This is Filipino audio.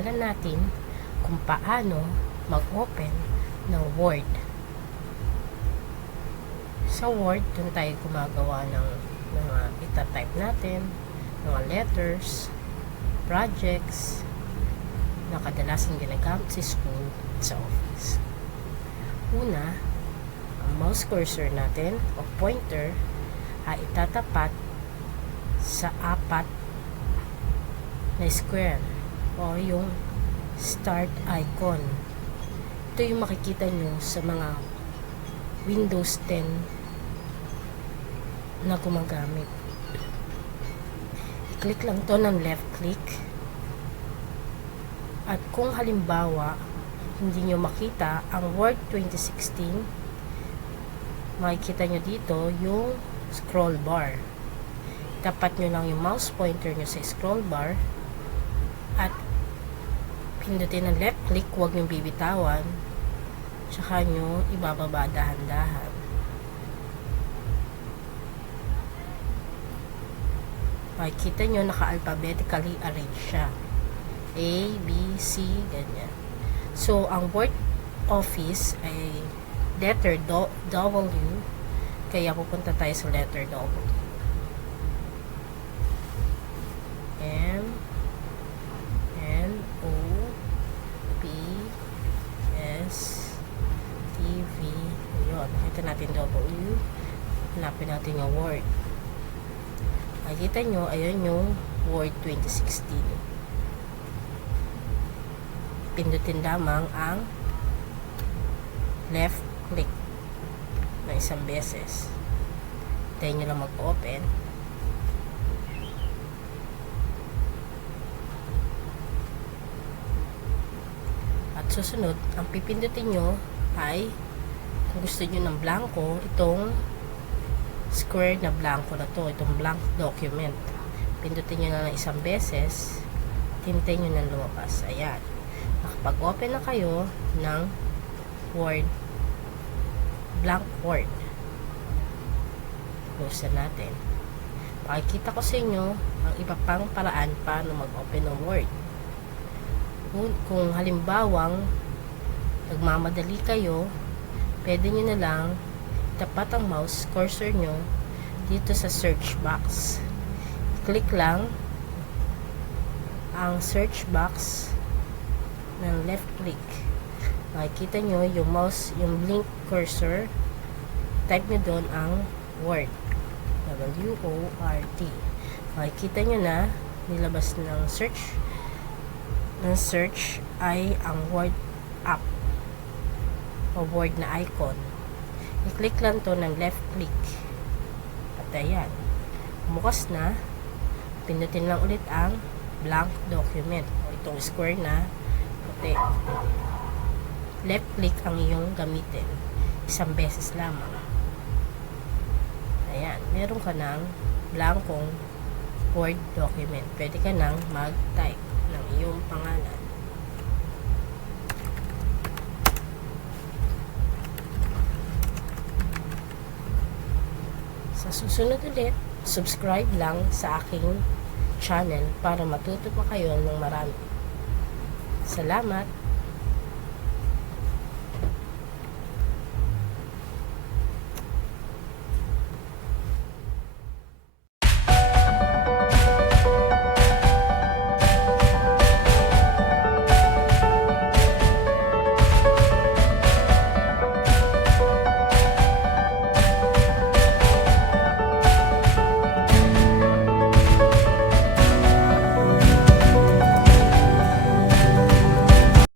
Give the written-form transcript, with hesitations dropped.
pag-aaralan natin kung paano mag-open ng Word. Sa Word, dun tayo gumagawa ng mga itatype natin, mga letters, projects, na kadalasan ginagamit sa school at sa office. Una, ang mouse cursor natin o pointer ay itatapat sa 4 na square o yung start icon. Ito yung makikita nyo sa mga Windows 10 na gumagamit. I-click lang to ng left click. At kung halimbawa hindi nyo makita ang Word 2016, makikita nyo dito yung scroll bar. Tapat nyo lang yung mouse pointer nyo sa scroll bar at pindutin ng left click, huwag nyo bibitawan, tsaka nyo ibababa dahan-dahan. Makikita nyo naka-alphabetically arranged siya, A, B, C, ganyan. So ang Word Office ay letter W, kaya pupunta tayo sa letter W. M, N, O, P, S, T, V. Yun, nakita natin W. Hanapin natin yung Word. Makikita nyo, ayun yung Word 2016. Pindutin lamang ang left click na isang beses. Tayo nyo lang mag-open. At susunod, ang pipindutin nyo ay, kung gusto nyo ng blanco, itong square na blanco na to, itong blank document. Pindutin nyo na ng isang beses, tintayin nyo ng lumabas. Ayan. Nakapag-open na kayo ng Word, blank Word. Close na natin. Pakikita ko sa inyo ang iba pang paraan paano mag-open ng Word. Kung halimbawang nagmamadali kayo, pwede nyo na lang tapat ang mouse cursor nyo dito sa search box. Click lang ang search box ng left click. Makikita nyo yung mouse, yung blink cursor, type nyo doon ang Word, W-O-R-D. Makikita nyo na nilabas ng search ay ang Word app o Word na icon. I-click lang to ng left click at ayan, bukas na. Pindutin lang ulit ang blank document o itong square na puti. Left click ang iyong gamitin, isang beses lamang. Ayan, meron ka ng blankong Word document. Pwede ka nang mag-type ng iyong pangalan. Sa susunod ulit, subscribe lang sa aking channel para matuto pa kayo ng marami. Salamat!